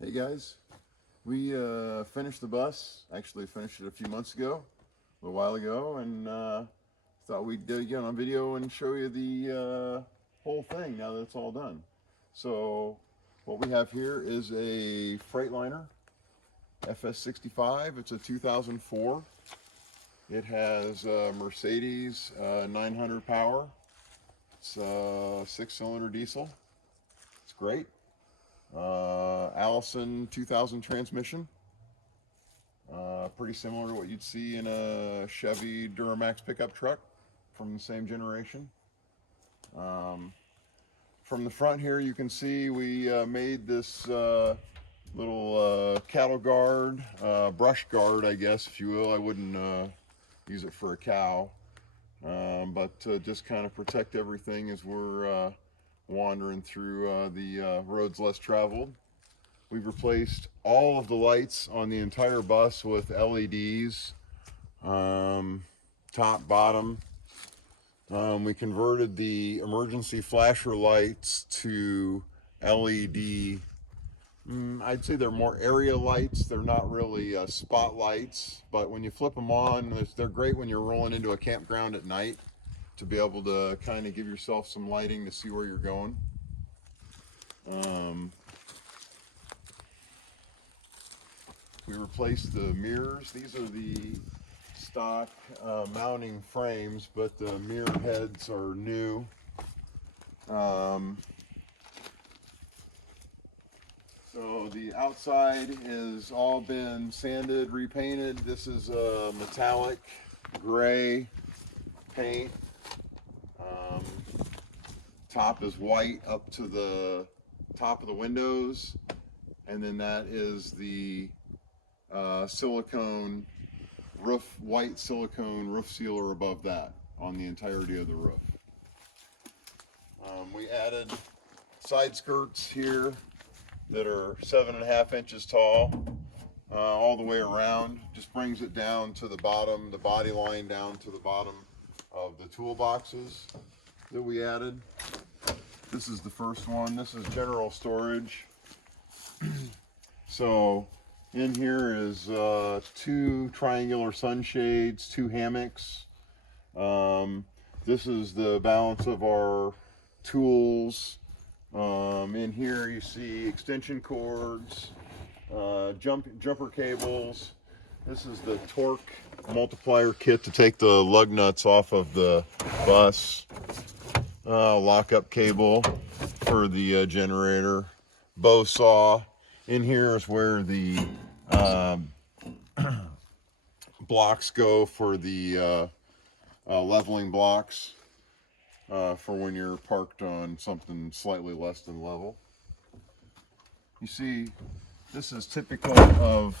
Hey guys, we finished the bus. Actually, finished it a few months ago, a little while ago, and thought we'd get on video and show you the whole thing now that it's all done. So, what we have here is a Freightliner FS65. It's a 2004. It has Mercedes 900 power. It's a 6-cylinder diesel. It's great. Allison 2000 transmission. Pretty similar to what you'd see in a Chevy Duramax pickup truck from the same generation. From the front here, you can see we made this little cattle guard, brush guard, I guess, if you will. I wouldn't use it for a cow, but just kind of protect everything as we're wandering through the roads less traveled. We've replaced all of the lights on the entire bus with LEDs, top, bottom. We converted the emergency flasher lights to LED. I'd say they're more area lights. They're not really spotlights, but when you flip them on, they're great when you're rolling into a campground at night to be able to kind of give yourself some lighting to see where you're going. We replaced the mirrors. These are the stock mounting frames, but the mirror heads are new. So the outside has all been sanded, repainted. This is a metallic gray paint. Top is white up to the top of the windows, and then that is the silicone roof, white silicone roof sealer above that on the entirety of the roof. We added side skirts here that are 7.5 inches tall, all the way around. Just brings it down to the bottom, the body line down to the bottom of the toolboxes that we added. This is the first one. This is general storage. So in here is 2 triangular sunshades, 2 hammocks. This is the balance of our tools. In here you see extension cords, jumper cables. This is the torque multiplier kit to take the lug nuts off of the bus. Lockup cable for the generator. Bow saw. In here is where the blocks go for the leveling blocks for when you're parked on something slightly less than level. You see, this is typical of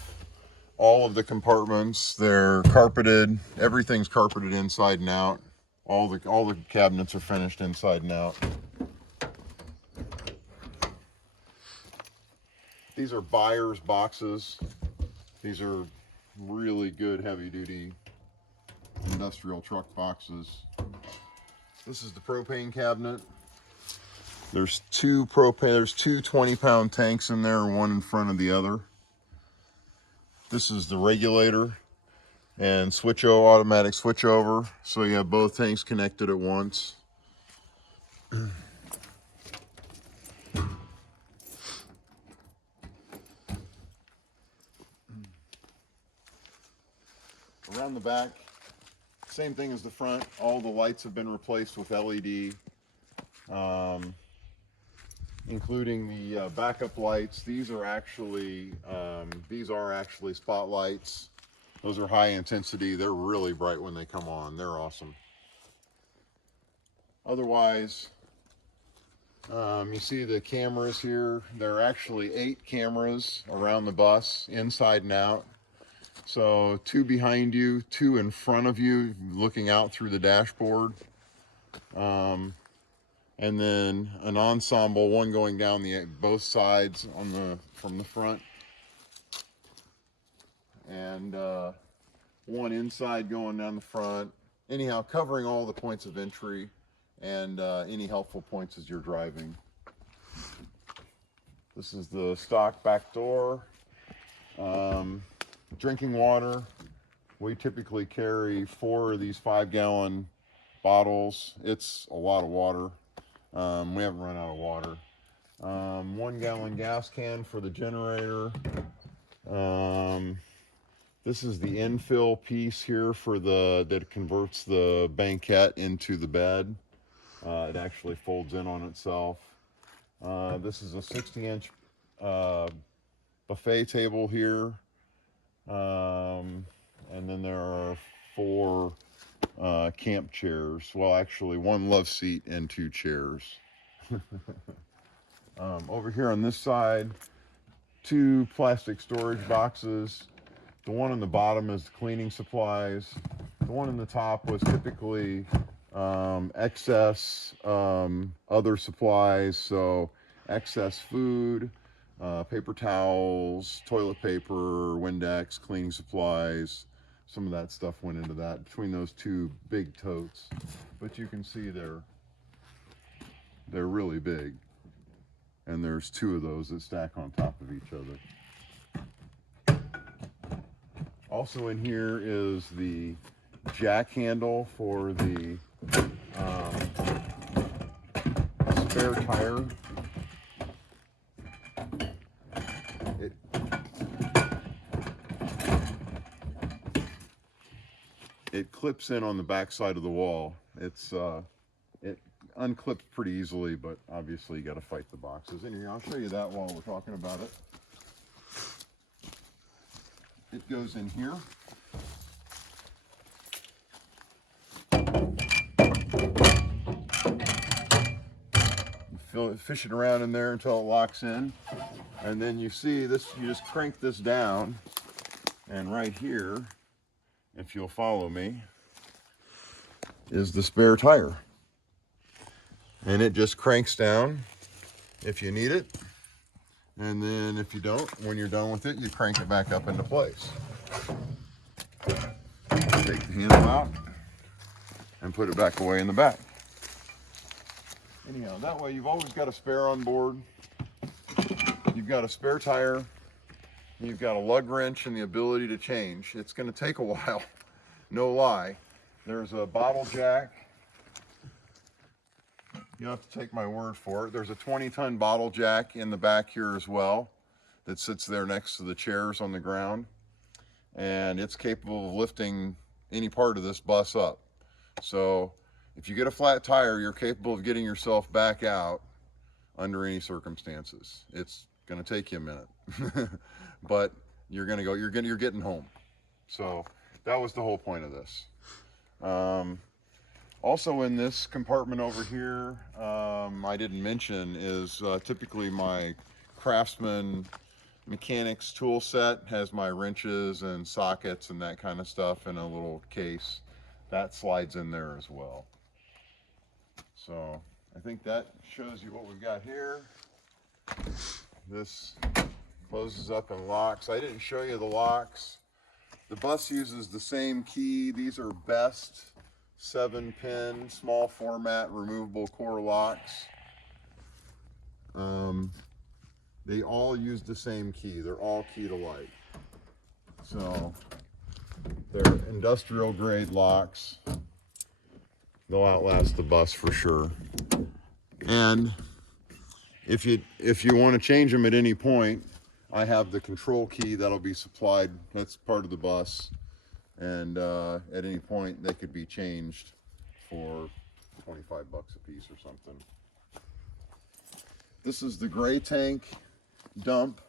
all of the compartments. They're carpeted. Everything's carpeted inside and out. All the cabinets are finished inside and out. These are buyer's boxes. These are really good heavy-duty industrial truck boxes. This is the propane cabinet. There's two 20-pound tanks in there, one in front of the other. This is the regulator and automatic switchover, so you have both tanks connected at once. Around the back, same thing as the front. All the lights have been replaced with LED, including the backup lights. These are actually spotlights. Those are high intensity. They're really bright when they come on. They're awesome. Otherwise, you see the cameras here. There are actually 8 cameras around the bus, inside and out. So 2 behind you, 2 in front of you, looking out through the dashboard. And then an ensemble, one going down both sides from the front, and one inside going down the front. Anyhow, covering all the points of entry and any helpful points as you're driving. This is the stock back door. Drinking water. We typically carry 4 of these 5-gallon bottles. It's a lot of water. We haven't run out of water. 1-gallon gas can for the generator. This is the infill piece here for that converts the banquette into the bed. It actually folds in on itself. This is a 60-inch buffet table here. And then there are 4 camp chairs. Well, actually 1 love seat and 2 chairs. Over here on this side, 2 plastic storage boxes. The one on the bottom is cleaning supplies. The one on the top was typically excess other supplies, so excess food, paper towels, toilet paper, Windex, cleaning supplies. Some of that stuff went into that between those 2 big totes. But you can see they're really big. And there's 2 of those that stack on top of each other. Also in here is the jack handle for the spare tire. It clips in on the back side of the wall. It unclips pretty easily, but obviously you got to fight the boxes. Anyway, I'll show you that while we're talking about it. It goes in here. You fish it around in there until it locks in. And then you see this, you just crank this down. And right here, if you'll follow me, is the spare tire. And it just cranks down if you need it. And then if you don't, when you're done with it, you crank it back up into place. Take the handle out and put it back away in the back. Anyhow, that way you've always got a spare on board. You've got a spare tire. You've got a lug wrench and the ability to change. It's going to take a while, no lie. There's a bottle jack. You'll have to take my word for it. There's a 20-ton bottle jack in the back here as well that sits there next to the chairs on the ground. And it's capable of lifting any part of this bus up. So if you get a flat tire, you're capable of getting yourself back out under any circumstances. It's going to take you a minute, but you're getting home. So that was the whole point of this. Also in this compartment over here, I didn't mention, is typically my Craftsman mechanics tool set. Has my wrenches and sockets and that kind of stuff in a little case. That slides in there as well. So I think that shows you what we've got here. This closes up and locks. I didn't show you the locks. The bus uses the same key. These are Best 7-pin, small format, removable core locks. They all use the same key. They're all key to light. So they're industrial grade locks. They'll outlast the bus for sure. And if you want to change them at any point, I have the control key that'll be supplied. That's part of the bus. And at any point they could be changed for 25 bucks a piece or something. This is the gray tank dump.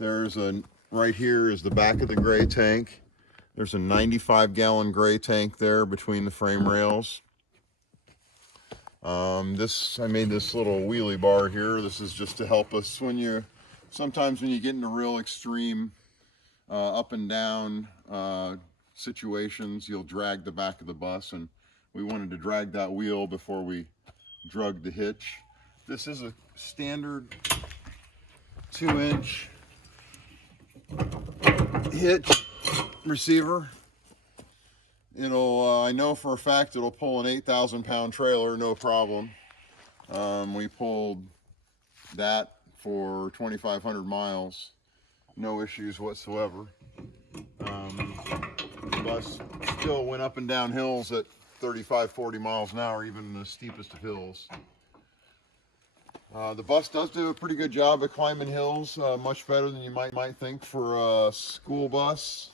Right here is the back of the gray tank. There's a 95-gallon gray tank there between the frame rails. I made this little wheelie bar here. This is just to help us sometimes when you get into real extreme up and down situations, you'll drag the back of the bus, and we wanted to drag that wheel before we drug the hitch. This is a standard 2-inch hitch receiver. I know for a fact it'll pull an 8,000-pound trailer, no problem. We pulled that for 2,500 miles. No issues whatsoever. The bus still went up and down hills at 35, 40 miles an hour, even the steepest of hills. The bus does do a pretty good job at climbing hills, much better than you might think for a school bus.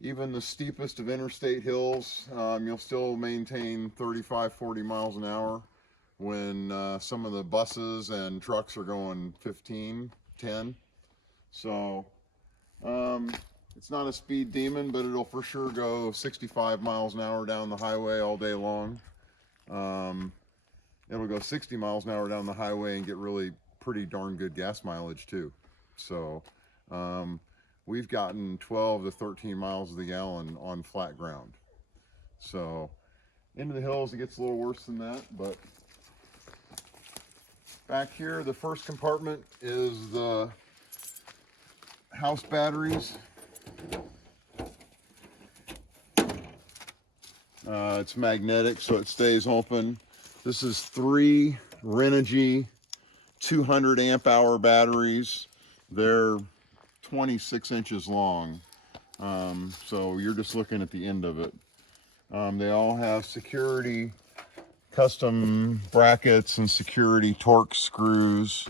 Even the steepest of interstate hills, you'll still maintain 35, 40 miles an hour when some of the buses and trucks are going 15, 10. So it's not a speed demon, but it'll for sure go 65 miles an hour down the highway all day long. It'll go 60 miles an hour down the highway and get really pretty darn good gas mileage too. So we've gotten 12 to 13 miles of the gallon on flat ground. So into the hills it gets a little worse than that, but back here the first compartment is the house batteries. It's magnetic, so it stays open. This is 3 Renogy 200 amp hour batteries. They're 26 inches long, so you're just looking at the end of it. They all have security custom brackets and security torque screws,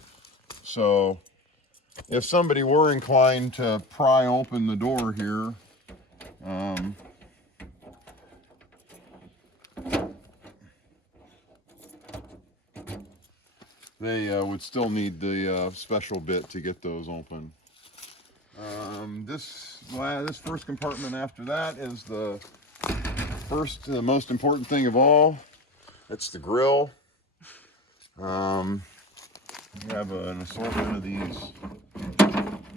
so if somebody were inclined to pry open the door here, they would still need the special bit to get those open. This first compartment after that is the most important thing of all. It's the grill. We have an assortment of these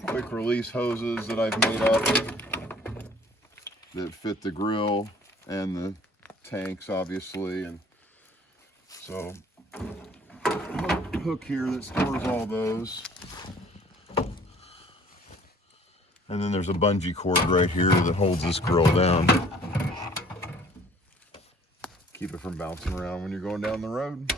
quick release hoses that I've made up that fit the grill and the tanks, obviously, and so hook here that stores all those, and then there's a bungee cord right here that holds this grill down, keep it from bouncing around when you're going down the road.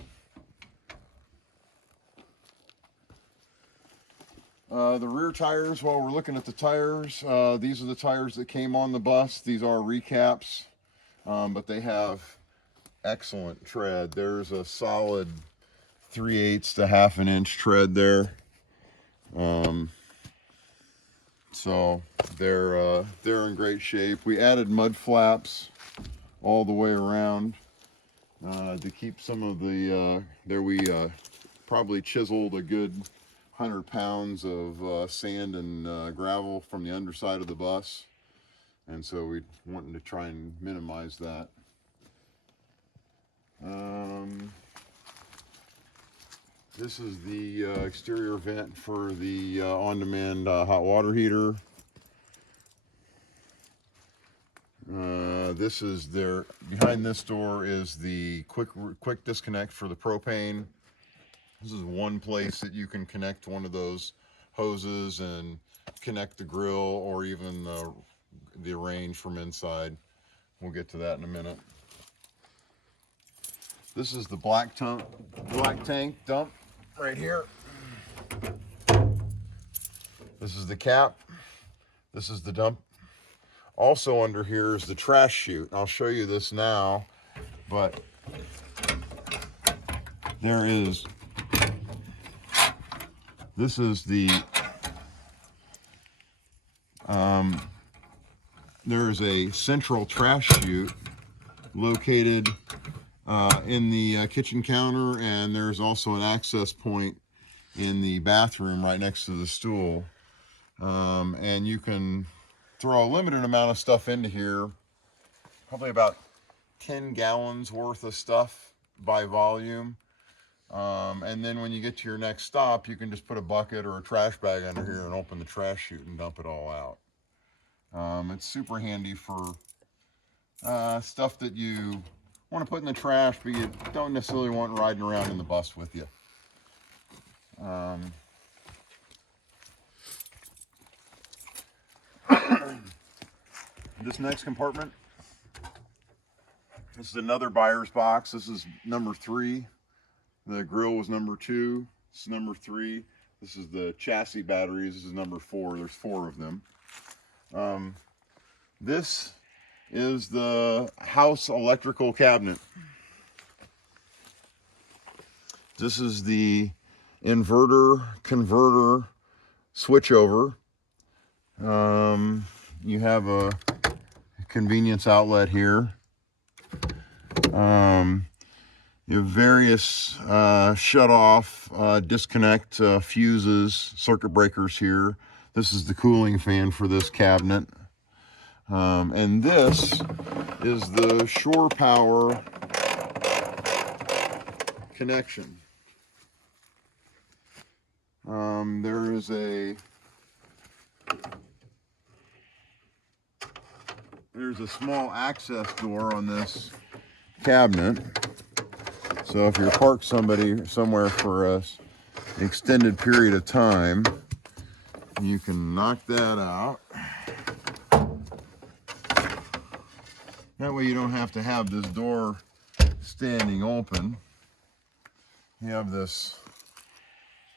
The rear tires, while we're looking at the tires, these are the tires that came on the bus. These are recaps, but they have excellent tread. There's a solid 3/8 to half an inch tread there. So they're in great shape. We added mud flaps all the way around to keep some of the we probably chiseled a good 100 pounds of sand and gravel from the underside of the bus, and so we wanted to try and minimize that. This is the exterior vent for the on-demand hot water heater. This is behind this door is the quick disconnect for the propane. This is one place that you can connect one of those hoses and connect the grill or even the range from inside. We'll get to that in a minute. This is the black tank dump right here. This is the cap. This is the dump. Also under here is the trash chute. I'll show you this now, but this is the there is a central trash chute located in the kitchen counter, and there's also an access point in the bathroom right next to the stool, and you can throw a limited amount of stuff into here, probably about 10 gallons worth of stuff by volume, and then when you get to your next stop, you can just put a bucket or a trash bag under here and open the trash chute and dump it all out. It's super handy for stuff that you want to put in the trash, but you don't necessarily want riding around in the bus with you. This next compartment, this is another buyer's box. This is number 3. The grill was number 2. This is number 3. This is the chassis batteries. This is number 4. There's 4 of them. This is the house electrical cabinet. This is the inverter converter switchover. You have a convenience outlet here. You have various shut off, disconnect fuses, circuit breakers here. This is the cooling fan for this cabinet. And this is the shore power connection. There's a small access door on this cabinet. So if you're parked somewhere for an extended period of time, you can knock that out. That way you don't have to have this door standing open. You have this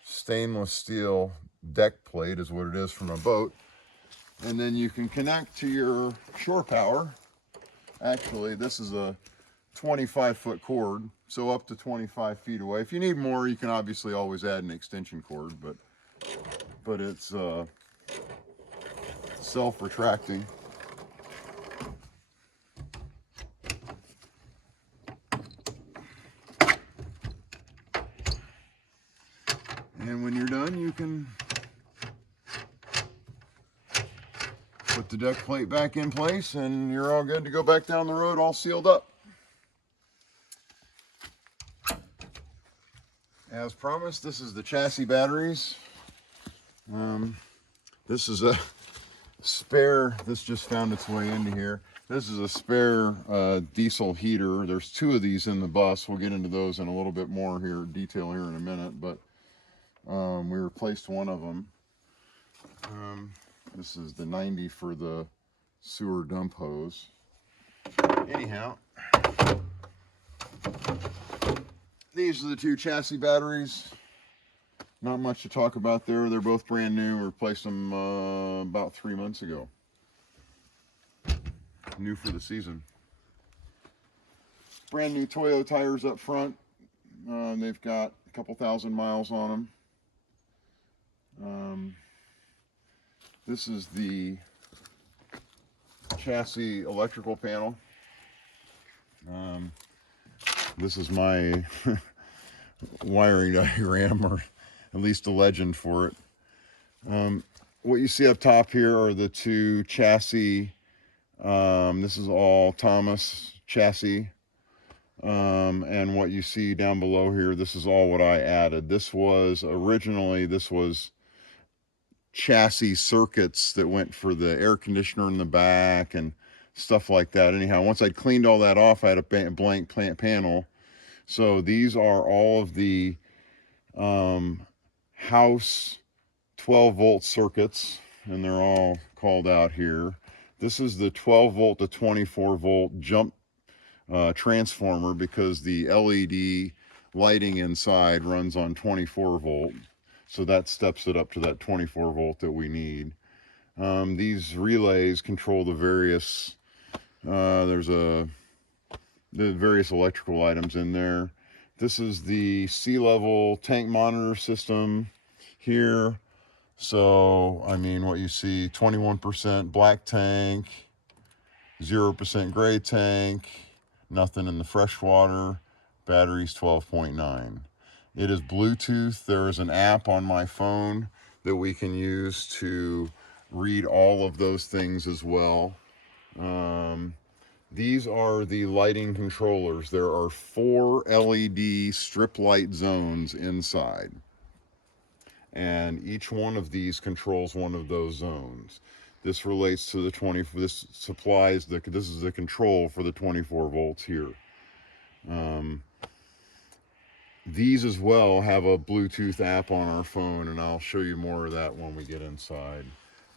stainless steel deck plate, is what it is from a boat. And then you can connect to your shore power. Actually, this is a 25-foot cord, so up to 25 feet away. If you need more, you can obviously always add an extension cord, but it's self-retracting. And when you're done, you can put the deck plate back in place and you're all good to go back down the road, all sealed up. As promised, this is the chassis batteries. This is a spare, this just found its way into here. This is a spare diesel heater. There's 2 of these in the bus. We'll get into those in a little bit more detail here in a minute, but we replaced one of them. This is the 90 for the sewer dump hose. Anyhow, these are the 2 chassis batteries. Not much to talk about there. They're both brand new. We replaced them about 3 months ago. New for the season. Brand new Toyo tires up front. They've got a couple thousand miles on them. This is the chassis electrical panel. This is my wiring diagram, or at least a legend for it. What you see up top here are the 2 chassis. This is all Thomas chassis. And what you see down below here, this is all what I added. This was chassis circuits that went for the air conditioner in the back and stuff like that. Anyhow, once I'd cleaned all that off, I had a blank panel. So these are all of the house 12-volt circuits, and they're all called out here. This is the 12-volt to 24-volt jump transformer, because the LED lighting inside runs on 24-volt. So that steps it up to that 24-volt that we need. These relays control the various, the various electrical items in there. This is the sea level tank monitor system here. So, I mean, what you see, 21% black tank, 0% gray tank, nothing in the freshwater, batteries 12.9. It is Bluetooth. There is an app on my phone that we can use to read all of those things as well. These are the lighting controllers. There are 4 LED strip light zones inside, and each one of these controls one of those zones. This relates to the this is the control for the 24 volts here. These as well have a Bluetooth app on our phone, and I'll show you more of that when we get inside.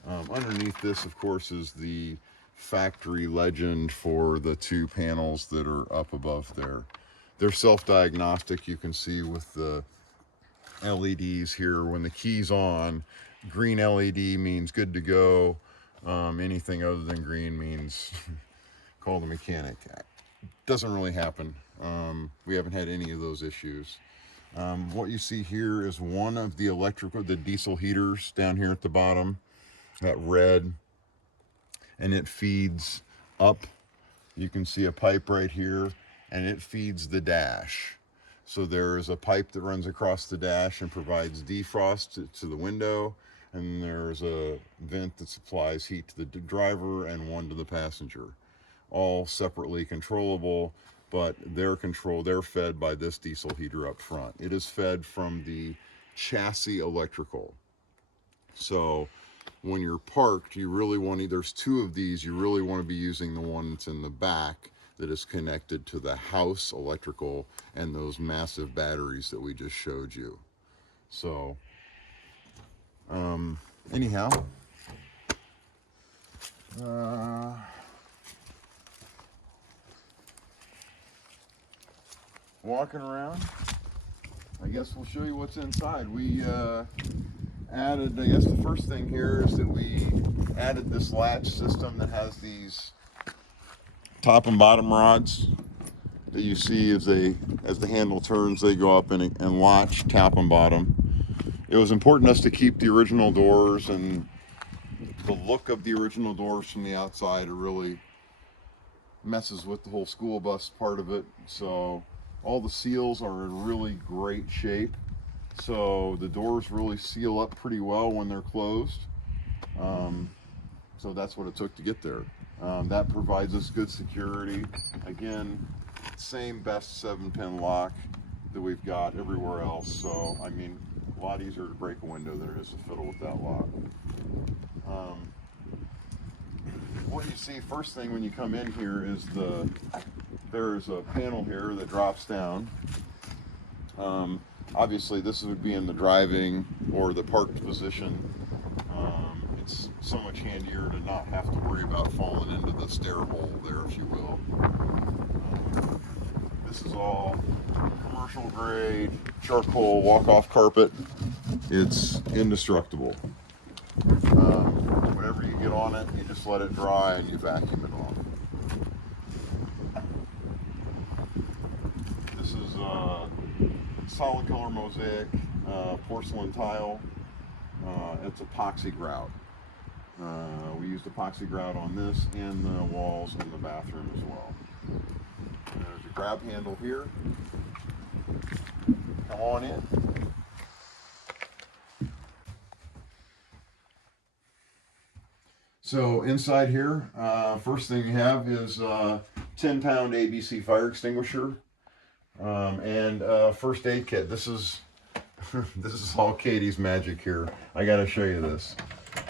Underneath this, of course, is the factory legend for the 2 panels that are up above there. They're self-diagnostic. You can see with the LEDs here. When the key's on, green LED means good to go. Anything other than green means call the mechanic. Doesn't really happen. We haven't had any of those issues. What you see here is one of the diesel heaters down here at the bottom, that red, and it feeds up. You can see a pipe right here, and it feeds the dash. So there is a pipe that runs across the dash and provides defrost to the window, and there's a vent that supplies heat to the driver and one to the passenger. All separately controllable, but they're fed by this diesel heater up front. It is fed from the chassis electrical. So when you're parked, there's two of these, you really want to be using the one that's in the back that is connected to the house electrical and those massive batteries that we just showed you. So, anyhow, walking around, I guess we'll show you what's inside. We added, I guess the first thing here is that we added this latch system that has these top and bottom rods that you see as the handle turns, they go up and latch top and bottom. It was important to us to keep the original doors and the look of the original doors from the outside. It really messes with the whole school bus part of it. So all the seals are in really great shape. So the doors really seal up pretty well when they're closed. So that's what it took to get there. That provides us good security. Again, same best 7-pin lock that we've got everywhere else. So, I mean, a lot easier to break a window than it is to fiddle with that lock. What you see first thing when you come in here is there's a panel here that drops down. Obviously, this would be in the driving or the parked position. It's so much handier to not have to worry about falling into the stair hole there, if you will. This is all commercial grade charcoal walk-off carpet. It's indestructible. Whenever you get on it, you just let it dry and you vacuum it off. This is solid color mosaic porcelain tile. It's epoxy grout. We used epoxy grout on this and the walls in the bathroom as well. There's a grab handle here. Come on in. So inside here, first thing you have is a 10-pound ABC fire extinguisher and a first aid kit. This is all Katie's magic here. I got to show you this.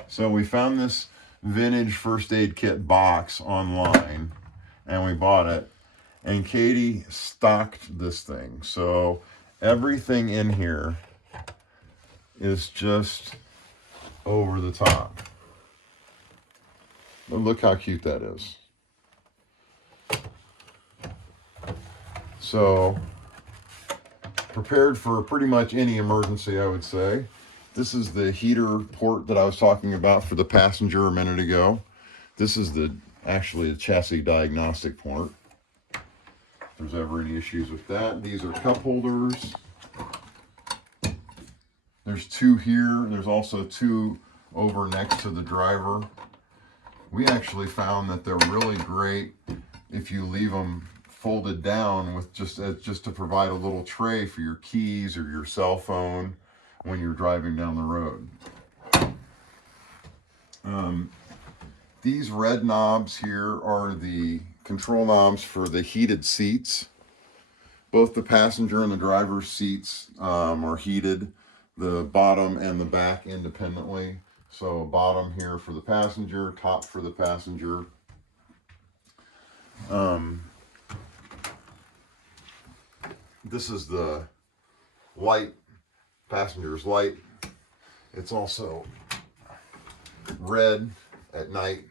So we found this vintage first aid kit box online, and we bought it. And Katie stocked this thing. So everything in here is just over the top. But look how cute that is. So prepared for pretty much any emergency, I would say. This is the heater port that I was talking about for the passenger a minute ago. This is actually the chassis diagnostic port. If there's ever any issues with that. These are cup holders. There's two here. There's also two over next to the driver. We actually found that they're really great if you leave them folded down with just to provide a little tray for your keys or your cell phone when you're driving down the road. These red knobs here are the control knobs for the heated seats. Both the passenger and the driver's seats are heated, the bottom and the back independently. So bottom here for the passenger, top for the passenger. This is the light, passenger's light. It's also red at night,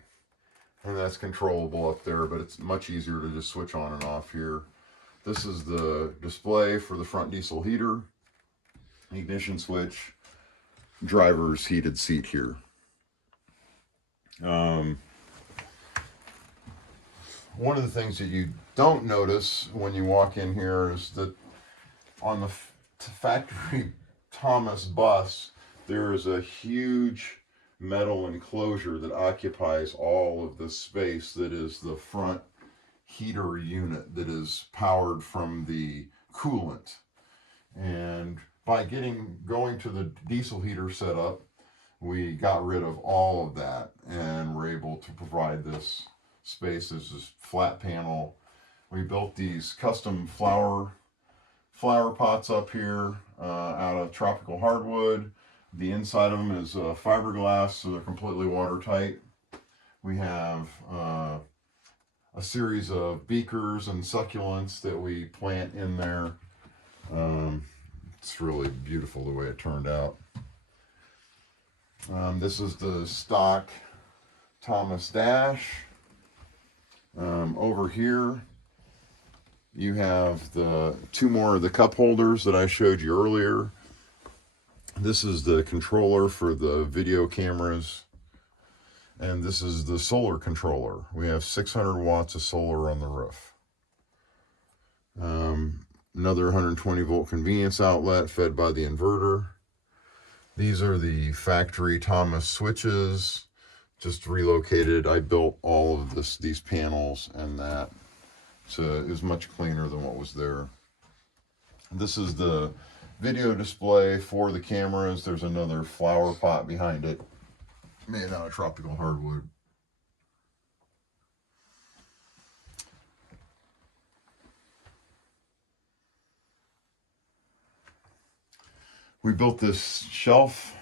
and that's controllable up there, but it's much easier to just switch on and off here. This is the display for the front diesel heater. ignition switch, driver's heated seat here. One of the things that you don't notice when you walk in here is that on the factory Thomas bus, there is a huge metal enclosure that occupies all of the space that is the front heater unit that is powered from the coolant. And by going to the diesel heater setup, we got rid of all of that and were able to provide this space. This is flat panel. We built these custom flower pots up here out of tropical hardwood. The inside of them is fiberglass, so they're completely watertight. We have a series of beakers and succulents that we plant in there. It's really beautiful the way it turned out. This is the stock Thomas dash. Over here you have the two more of the cup holders that I showed you earlier. This is the controller for the video cameras, and this is the solar controller. We have 600 watts of solar on the roof. Another 120 volt convenience outlet fed by the inverter. These are the factory Thomas switches, just relocated. I built all of these panels and that, so it was much cleaner than what was there. This is the video display for the cameras. There's another flower pot behind it, made out of tropical hardwood. We built this shelf.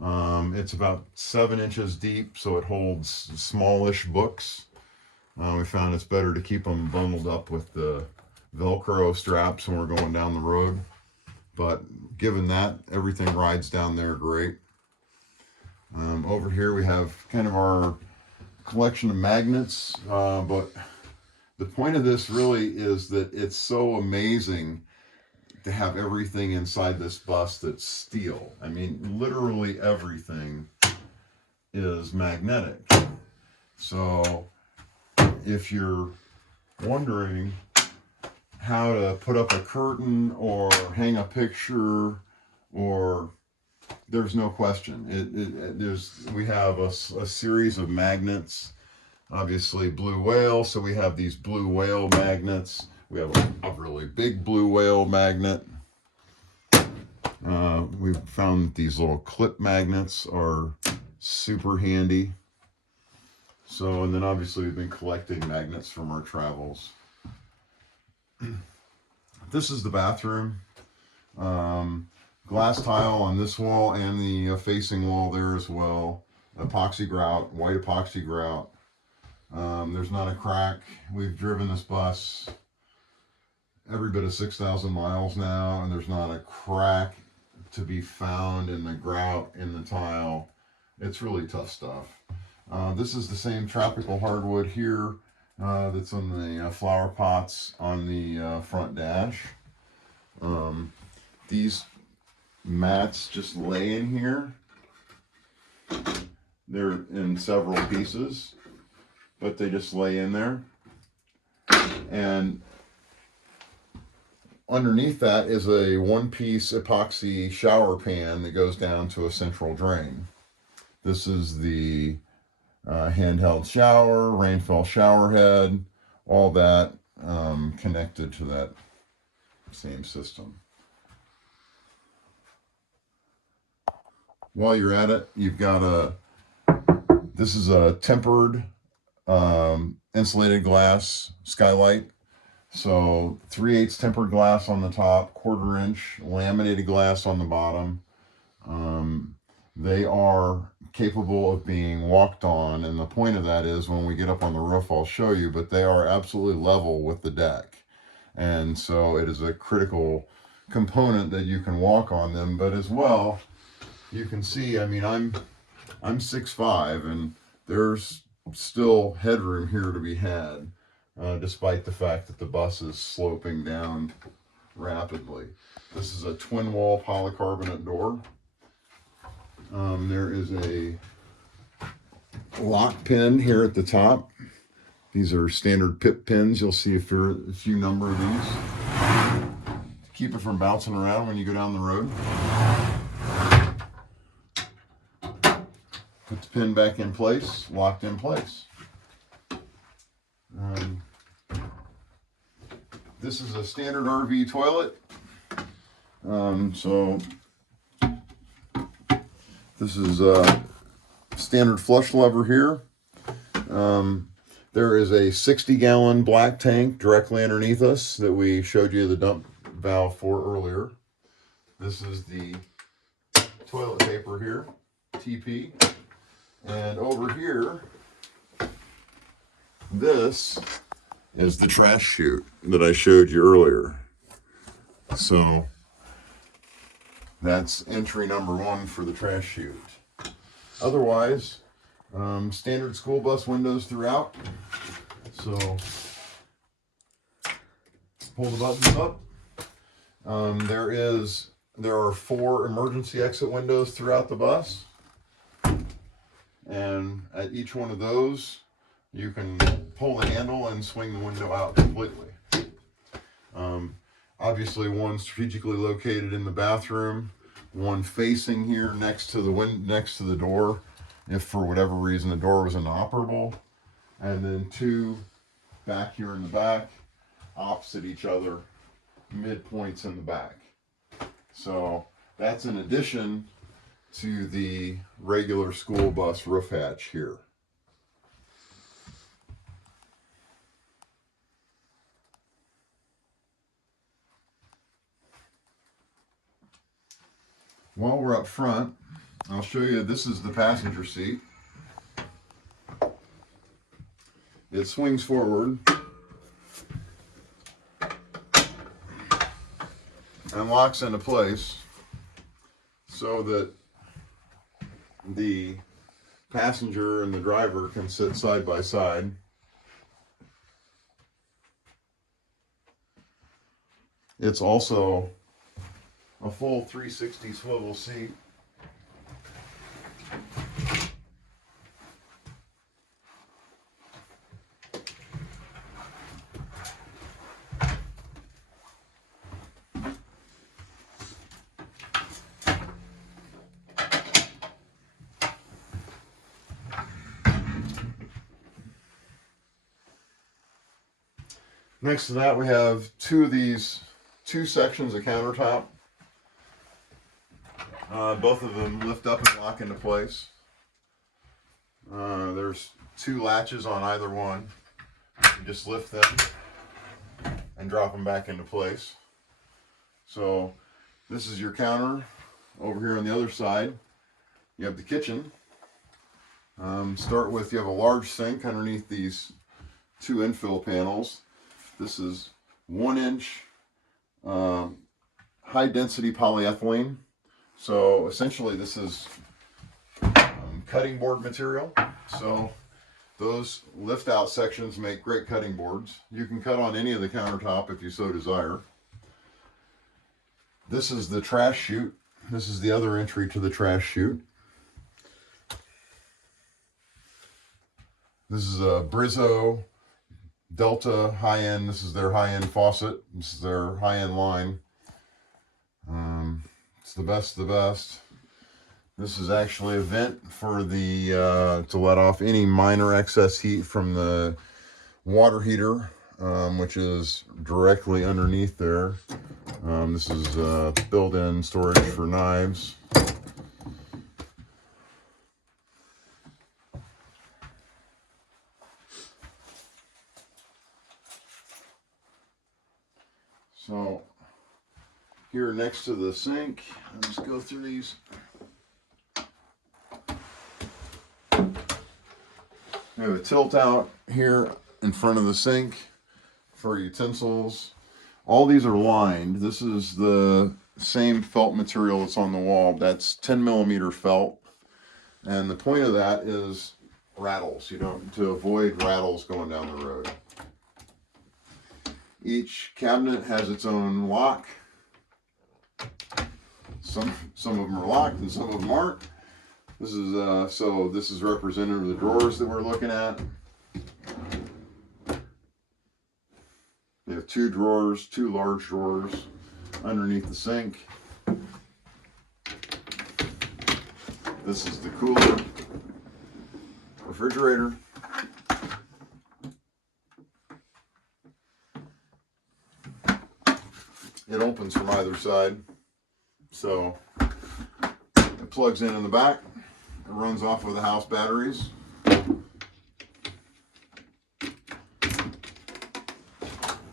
It's about 7 inches deep, so it holds smallish books. We found it's better to keep them bundled up with the Velcro straps when we're going down the road. But given that, everything rides down there great. Over here we have kind of our collection of magnets, but the point of this really is that it's so amazing to have everything inside this bus that's steel. I mean, literally everything is magnetic. So if you're wondering how to put up a curtain or hang a picture, or there's no question. We have a series of magnets. Obviously blue whale, so we have these blue whale magnets. We have a really big blue whale magnet. We've found these little clip magnets are super handy. So, and then obviously we've been collecting magnets from our travels. This is the bathroom. Glass tile on this wall and the facing wall there as well. Epoxy grout, white epoxy grout. There's not a crack. We've driven this bus every bit of 6,000 miles now, and there's not a crack to be found in the grout, in the tile. It's really tough stuff. This is the same tropical hardwood here that's on the flower pots on the front dash. These mats just lay in here. They're in several pieces, but they just lay in there. And underneath that is a one-piece epoxy shower pan that goes down to a central drain. This is the handheld shower, rainfall shower head, all that connected to that same system. While you're at it, you've got this is a tempered insulated glass skylight. So 3/8 tempered glass on the top, 1/4 inch laminated glass on the bottom. They are capable of being walked on, and the point of that is when we get up on the roof I'll show you, but they are absolutely level with the deck. And so it is a critical component that you can walk on them, but as well, you can see, I mean, I'm 6'5", and there's still headroom here to be had. Despite the fact that the bus is sloping down rapidly. This is a twin wall polycarbonate door. There is a lock pin here at the top. These are standard pip pins. You'll see a few number of these. Keep it from bouncing around when you go down the road. Put the pin back in place, locked in place. This is a standard RV toilet. So this is a standard flush lever here. There is a 60-gallon black tank directly underneath us that we showed you the dump valve for earlier. This is the toilet paper here, TP. And over here, this is the trash chute that I showed you earlier. So that's entry number 1 for the trash chute. Otherwise, standard school bus windows throughout. So pull the buttons up. There are 4 emergency exit windows throughout the bus. And at each one of those, you can pull the handle and swing the window out completely. Obviously, one strategically located in the bathroom, one facing here next to the door, if for whatever reason the door was inoperable, and then 2 back here in the back, opposite each other, midpoints in the back. So that's in addition to the regular school bus roof hatch here. While we're up front, I'll show you, this is the passenger seat. It swings forward and locks into place so that the passenger and the driver can sit side by side. It's also a full 360 swivel seat. Next to that, we have 2 sections of countertop. Both of them lift up and lock into place. There's 2 latches on either one. You just lift them and drop them back into place. So this is your counter. Over here on the other side, you have the kitchen. Start with, you have a large sink underneath these 2 infill panels. This is 1-inch high density polyethylene. So essentially this is cutting board material. So those lift out sections make great cutting boards. You can cut on any of the countertop if you so desire. This is the trash chute. This is the other entry to the trash chute. This is a Brizzo Delta high-end. This is their high-end faucet. This is their high-end line. It's the best of the best. This is actually a vent for the to let off any minor excess heat from the water heater, which is directly underneath there. This is built-in storage for knives. So here next to the sink, I'll just go through these. We have a tilt out here in front of the sink for utensils. All these are lined. This is the same felt material that's on the wall. That's 10mm felt. And the point of that is rattles, to avoid rattles going down the road. Each cabinet has its own lock. some of them are locked and some of them aren't. This is so this is representative of the drawers that we're looking at. We have two drawers, two large drawers underneath the sink. This is the cooler, refrigerator. It opens from either side, so it plugs in the back. It runs off of the house batteries.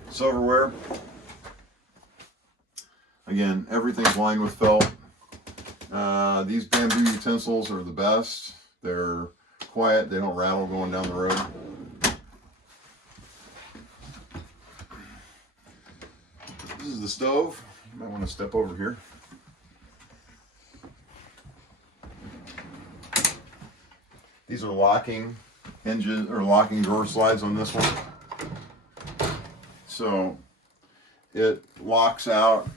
Silverware. Again, everything's lined with felt. These bamboo utensils are the best. They're quiet, they don't rattle going down the road. This is the stove. You might want to step over here. These are locking hinges or locking drawer slides on this one. So it locks out.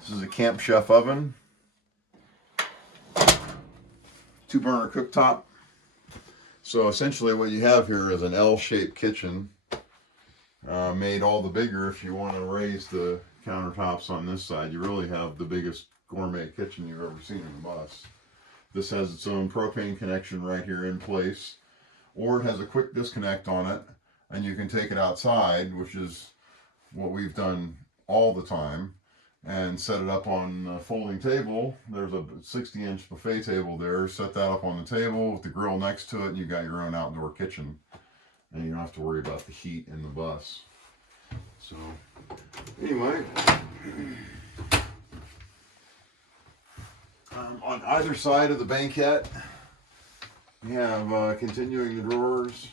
This is a Camp Chef oven. 2-burner cooktop. So essentially what you have here is an L-shaped kitchen, made all the bigger if you want to raise the countertops on this side. You really have the biggest gourmet kitchen you've ever seen in a bus. This has its own propane connection right here in place, or it has a quick disconnect on it, and you can take it outside, which is what we've done all the time, and set it up on a folding table. There's a 60-inch buffet table there. Set that up on the table with the grill next to it, and you got your own outdoor kitchen, and you don't have to worry about the heat in the bus. So anyway, on either side of the banquette, we have continuing the drawers.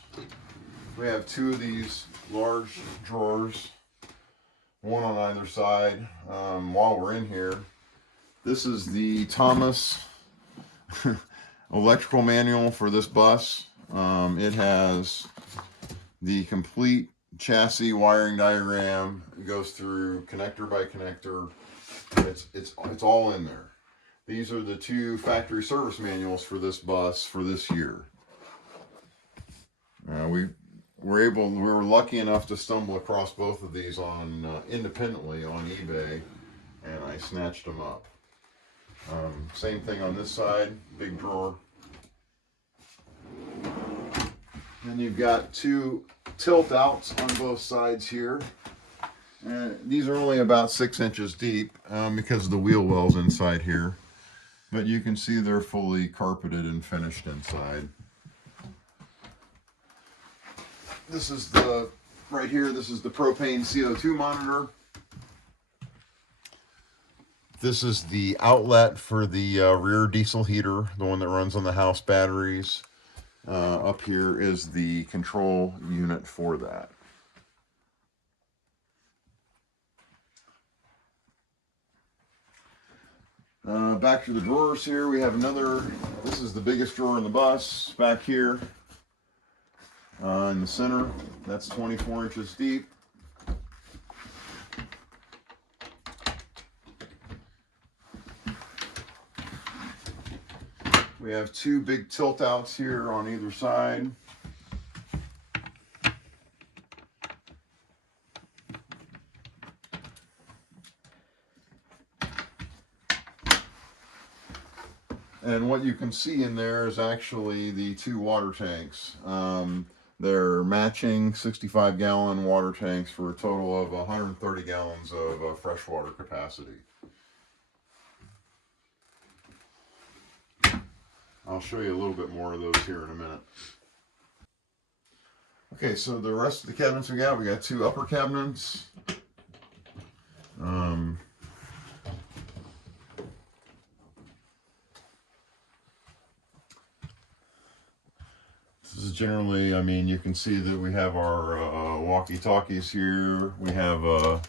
We have two of these large drawers, one on either side. While we're in here, this is the Thomas electrical manual for this bus. It has the complete chassis wiring diagram. It goes through connector by connector. It's all in there. These are the two factory service manuals for this bus for this year. We were lucky enough to stumble across both of these on independently on eBay, and I snatched them up. Same thing on this side, big drawer. Then you've got two tilt outs on both sides here. And these are only about 6 inches deep because of the wheel wells inside here. But you can see they're fully carpeted and finished inside. This is the, right here, this is the propane CO2 monitor. This is the outlet for the rear diesel heater, the one that runs on the house batteries. Up here is the control unit for that. Back to the drawers here, we have another, this is the biggest drawer in the bus, back here in the center. That's 24 inches deep. We have two big tilt outs here on either side. And what you can see in there is actually the two water tanks. They're matching 65-gallon water tanks for a total of 130 gallons of freshwater capacity. I'll show you a little bit more of those here in a minute. Okay, so the rest of the cabinets we got two upper cabinets. This is generally, I mean, you can see that we have our walkie-talkies here. We have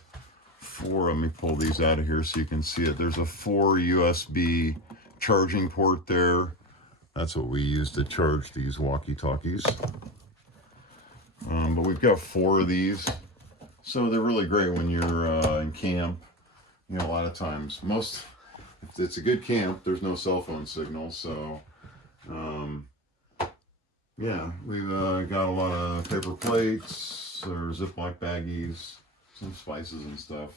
four, let me pull these out of here so you can see it. There's a 4 USB charging port there. That's what we use to charge these walkie-talkies. But we've got 4 of these. So they're really great when you're in camp. You know, a lot of times, most it's a good camp. There's no cell phone signal, so yeah, we've got a lot of paper plates or Ziploc baggies, some spices and stuff.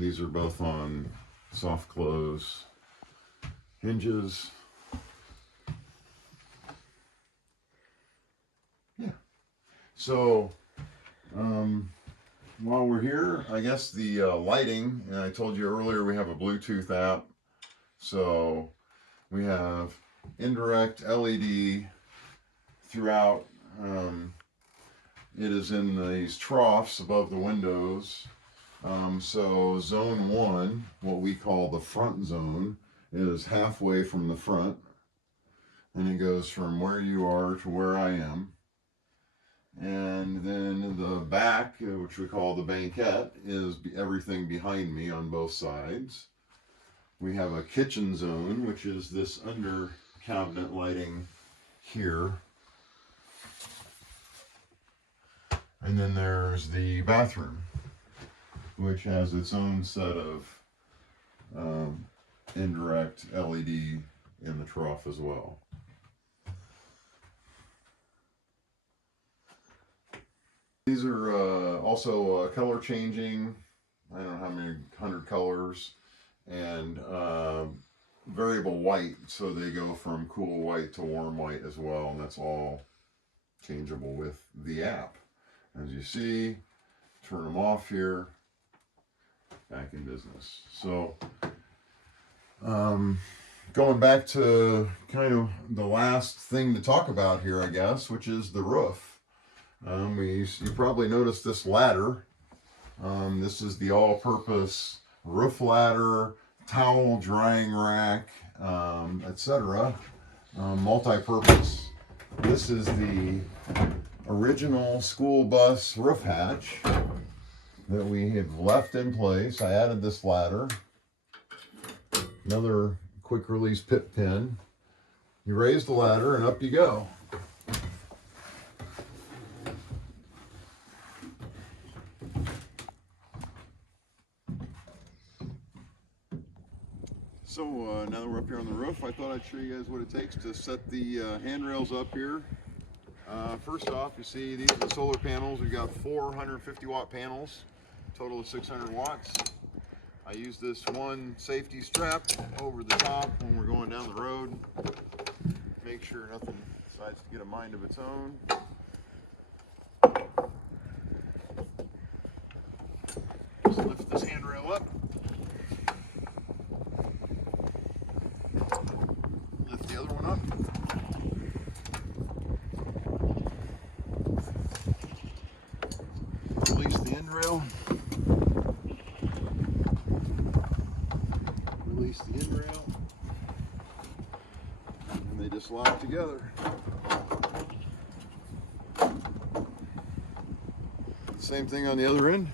These are both on soft close hinges. Yeah. So, while we're here, I guess the lighting, and I told you earlier we have a Bluetooth app. So, we have indirect LED throughout. It is in these troughs above the windows. So zone 1, what we call the front zone, is halfway from the front, and it goes from where you are to where I am. And then the back, which we call the banquette, is everything behind me on both sides. We have a kitchen zone, which is this under cabinet lighting here. And then there's the bathroom, which has its own set of indirect LED in the trough as well. These are also color changing. I don't know how many 100 colors, and variable white, so they go from cool white to warm white as well, and that's all changeable with the app. As you see, turn them off here, back in business. So going back to kind of the last thing to talk about here, I guess, which is the roof. You probably noticed this ladder. This is the all-purpose roof ladder, towel drying rack, etc. Multi-purpose. This is the original school bus roof hatch that we have left in place. I added this ladder. Another quick release pit pin. You raise the ladder and up you go. So now that we're up here on the roof, I thought I'd show you guys what it takes to set the handrails up here. First off, you see these are the solar panels. We've got 450 watt panels, total of 600 watts. I use this one safety strap over the top when we're going down the road. Make sure nothing decides to get a mind of its own. Just lift this handrail up. Lift the other one up. Release the end rail. Release the end rail. And they just lock together. Same thing on the other end.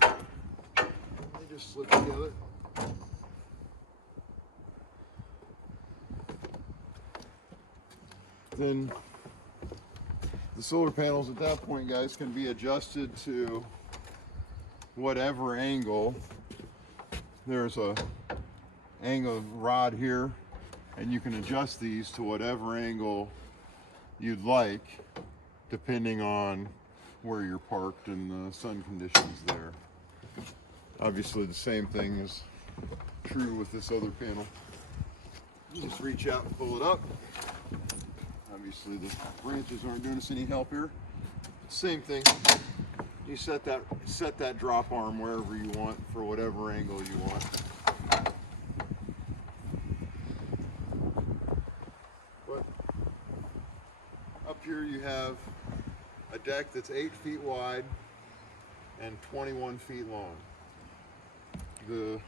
They just slip together. Then the solar panels at that point, guys, can be adjusted to whatever angle. There's a angle rod here, and you can adjust these to whatever angle you'd like, depending on where you're parked and the sun conditions there. Obviously the same thing is true with this other panel. You just reach out and pull it up. Obviously the branches aren't doing us any help here. Same thing. You set that drop arm wherever you want for whatever angle you want. But up here you have a deck that's 8 feet wide and 21 feet long. The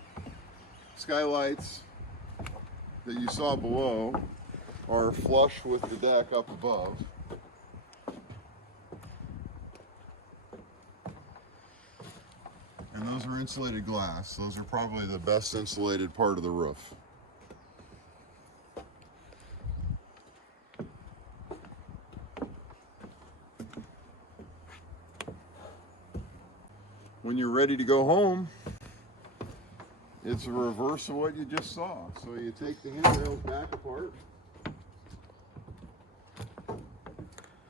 skylights that you saw below are flush with the deck up above. And those are insulated glass. Those are probably the best insulated part of the roof. when you're ready to go home, it's a reverse of what you just saw. So you take the handrails back apart,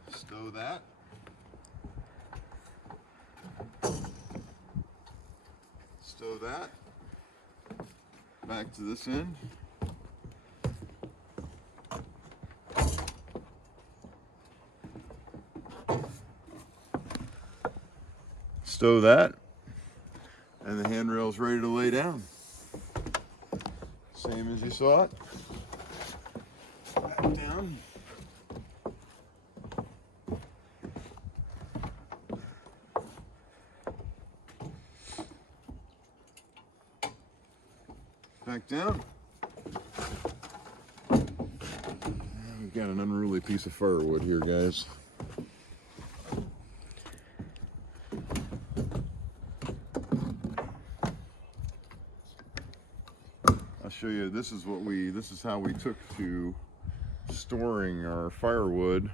stow that, stow that, back to this end, stow that, and the handrail's ready to lay down. Same as you saw it. Back down. Back down. And we've got an unruly piece of firewood here, guys. I'll show you, this is how we took to storing our firewood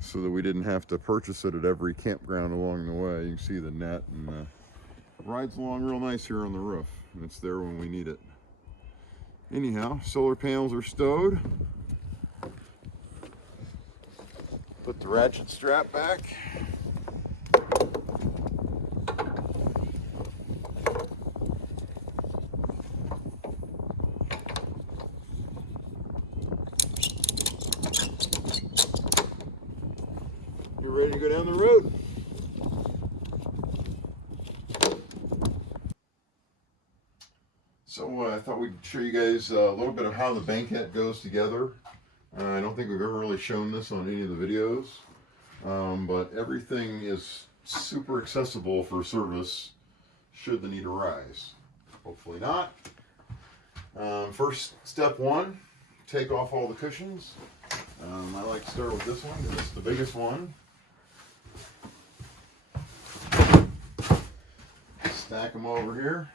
so that we didn't have to purchase it at every campground along the way. You can see the net, and it rides along real nice here on the roof, and it's there when we need it. Anyhow, solar panels are stowed. Put the ratchet strap back. You're ready to go down the road. So I thought we'd show you guys a little bit of how the banquette goes together. I don't think we've ever really shown this on any of the videos, but everything is super accessible for service should the need arise. Hopefully not. First, step one, take off all the cushions. I like to start with this one because it's the biggest one. Stack them over here.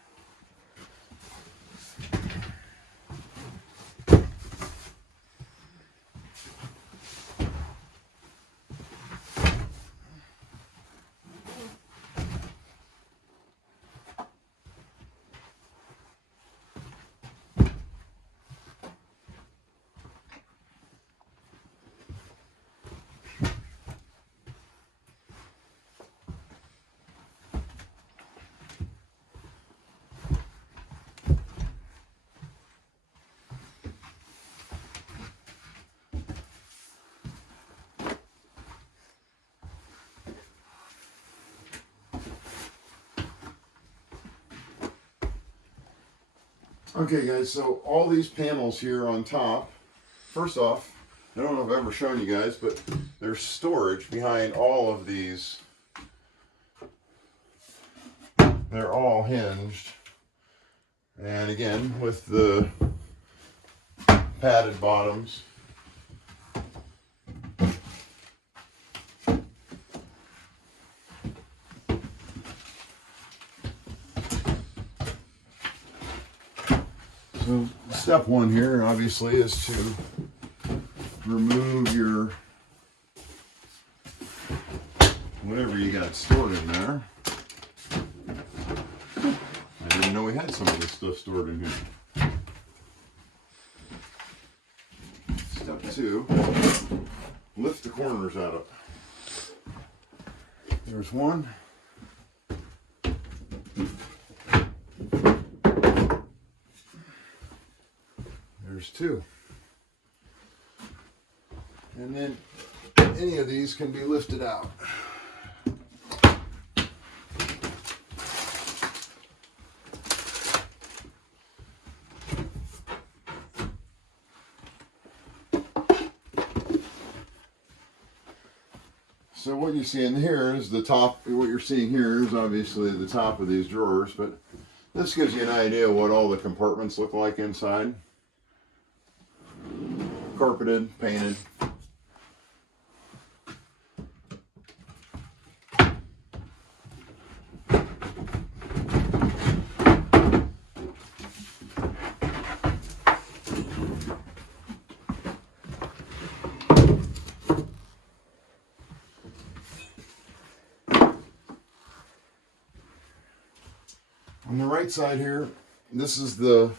Okay guys, so all these panels here on top, first off, I don't know if I've ever shown you guys, but there's storage behind all of these. They're all hinged. And again, with the padded bottoms. So step one here obviously is to remove your whatever you got stored in there. I didn't know we had some of this stuff stored in here. Step two, lift the corners out of it. There's one. There's two. And then any of these can be lifted out. So what you see in here is the top, what you're seeing here is obviously the top of these drawers, but this gives you an idea of what all the compartments look like inside. Carpeted, painted. On the right side here, this is the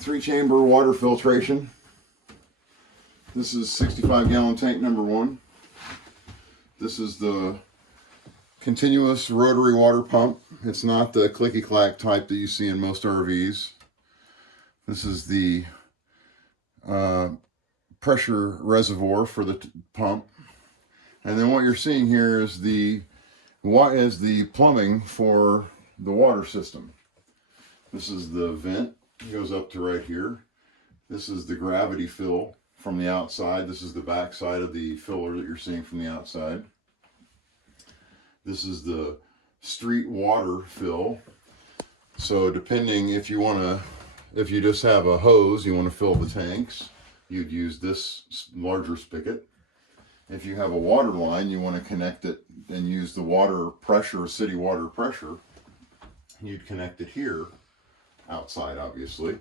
3-chamber water filtration. This is 65-gallon tank number 1. This is the continuous rotary water pump. It's not the clicky-clack type that you see in most RVs. This is the pressure reservoir for the pump. And then what you're seeing here is the plumbing for the water system. This is the vent. It goes up to right here. This is the gravity fill from the outside. This is the back side of the filler that you're seeing from the outside. This is the street water fill. So depending if you just have a hose, you want to fill the tanks, you'd use this larger spigot. If you have a water line, you want to connect it and use the water pressure, city water pressure, you'd connect it here, outside obviously.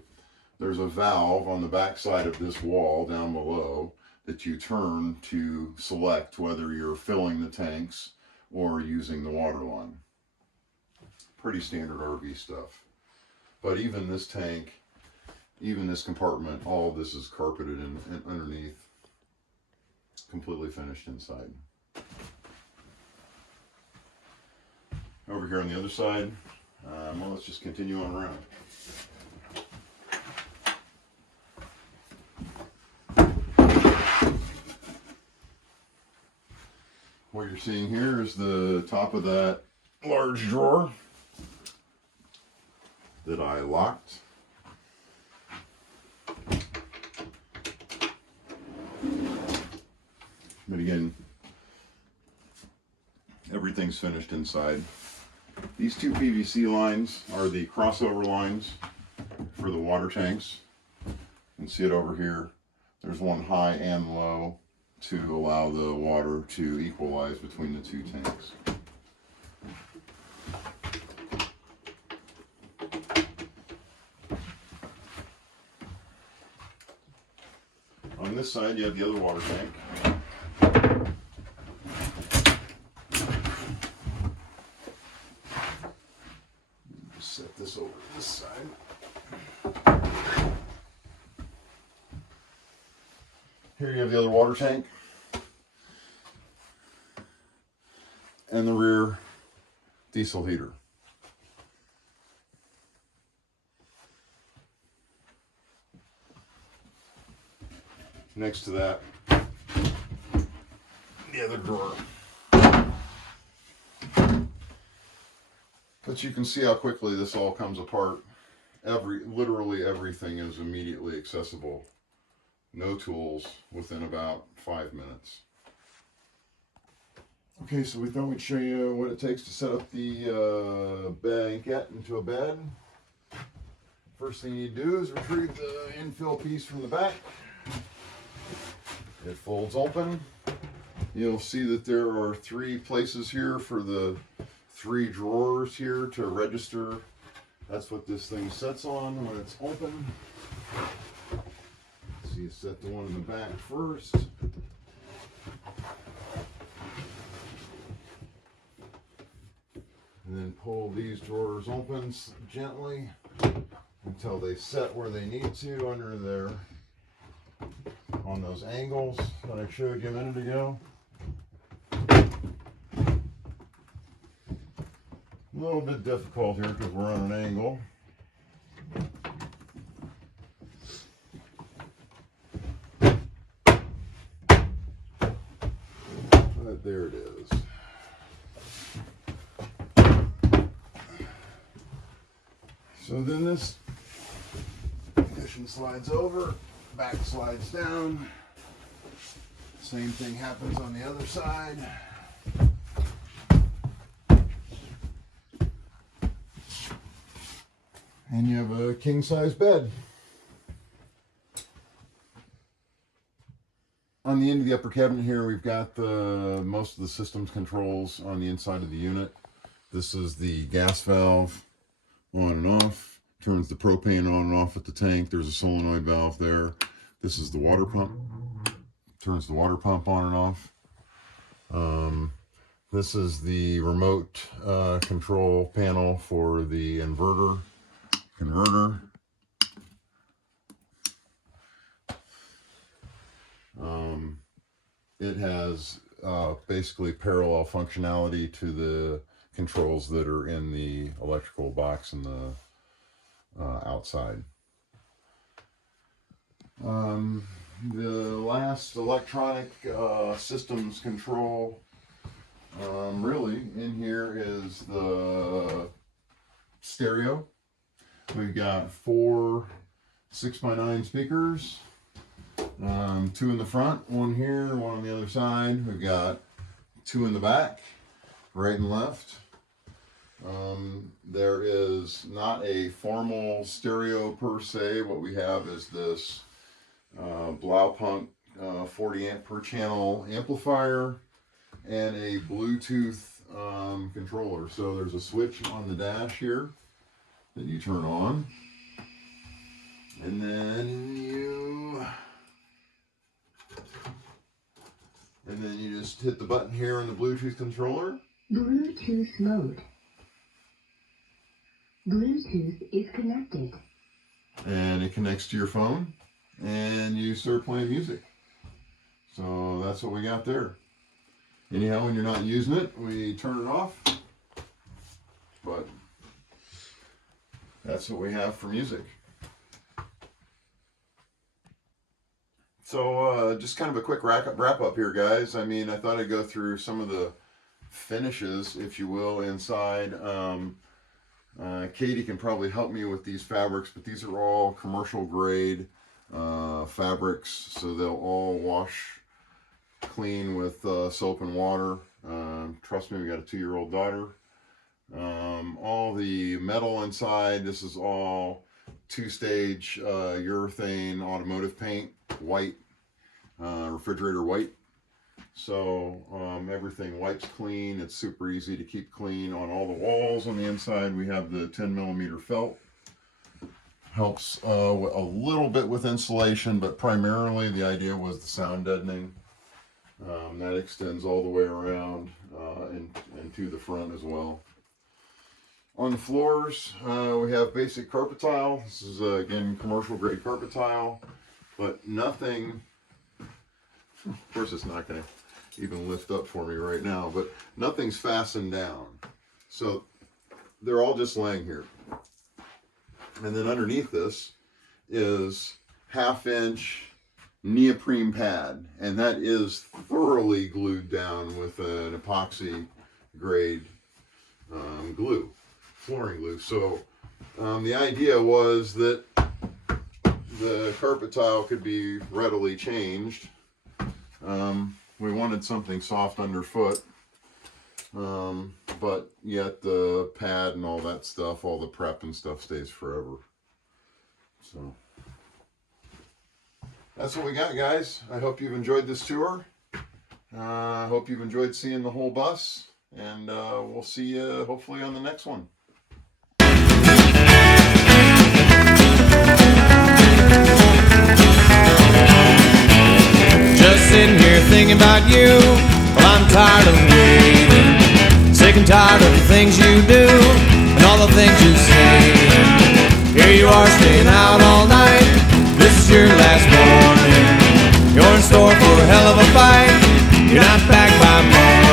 There's a valve on the back side of this wall down below that you turn to select whether you're filling the tanks or using the water line. Pretty standard RV stuff. But even this tank, even this compartment, all of this is carpeted and underneath, completely finished inside. Over here on the other side, well, let's just continue on around. What you're seeing here is the top of that large drawer that I locked. But again, everything's finished inside. These 2 PVC lines are the crossover lines for the water tanks. You can see it over here. There's one high and low to allow the water to equalize between the 2 tanks. On this side, you have the other water tank. Set this over to this side. Here you have the other water tank and the rear diesel heater. Next to that, the other drawer. But you can see how quickly this all comes apart. Literally everything is immediately accessible. No tools within about 5 minutes. Okay, so we thought we'd show you what it takes to set up the banquette into a bed. First thing you do is retrieve the infill piece from the back. It folds open. You'll see that there are 3 places here for the 3 drawers here to register. That's what this thing sets on when it's open. So you set the one in the back first. And then pull these drawers open gently until they set where they need to under there on those angles that I showed you a minute ago. A little bit difficult here because we're on an angle. But there it is. So then this cushion slides over, back slides down. Same thing happens on the other side. And you have a king-size bed. On the end of the upper cabinet here, we've got most of the systems controls on the inside of the unit. This is the gas valve, on and off. Turns the propane on and off at the tank. There's a solenoid valve there. This is the water pump. Turns the water pump on and off. This is the remote control panel for the inverter converter. It has basically parallel functionality to the controls that are in the electrical box in the outside. The last electronic systems control really in here is the stereo. We've got 4 6x9 speakers, 2 in the front, 1 here, 1 on the other side. We've got 2 in the back, right and left. There is not a formal stereo per se. What we have is this Blaupunk 40 amp per channel amplifier and a Bluetooth controller. So there's a switch on the dash here that you turn on, and then you just hit the button here on the Bluetooth controller. Bluetooth mode. Bluetooth is connected. And it connects to your phone, and you start playing music. So that's what we got there. Anyhow, when you're not using it, we turn it off. But that's what we have for music. So just kind of a quick wrap up here, guys. I mean, I thought I'd go through some of the finishes, if you will, inside. Katie can probably help me with these fabrics, but these are all commercial grade fabrics, so they'll all wash clean with soap and water. Trust me, we got a 2-year-old daughter. All the metal inside, this is all 2-stage urethane automotive paint, white, refrigerator white. So everything wipes clean. It's super easy to keep clean. On all the walls on the inside, we have the 10mm felt. Helps a little bit with insulation, but primarily the idea was the sound deadening. That extends all the way around and to the front as well. On the floors, we have basic carpet tile. This is again commercial grade carpet tile, but nothing. Of course, it's not going to even lift up for me right now, but nothing's fastened down. So they're all just laying here. And then underneath this is 1/2-inch neoprene pad, and that is thoroughly glued down with an epoxy grade glue, flooring glue. So the idea was that the carpet tile could be readily changed. We wanted something soft underfoot, but yet the pad and all that stuff, all the prep and stuff stays forever. So that's what we got, guys. I hope you've enjoyed this tour. I hope you've enjoyed seeing the whole bus, and we'll see you hopefully on the next one. Just sitting here thinking about you. Well, I'm tired of waiting, sick and tired of the things you do and all the things you say. Here you are staying out all night. This is your last warning. You're in store for a hell of a fight. You're not back by morning.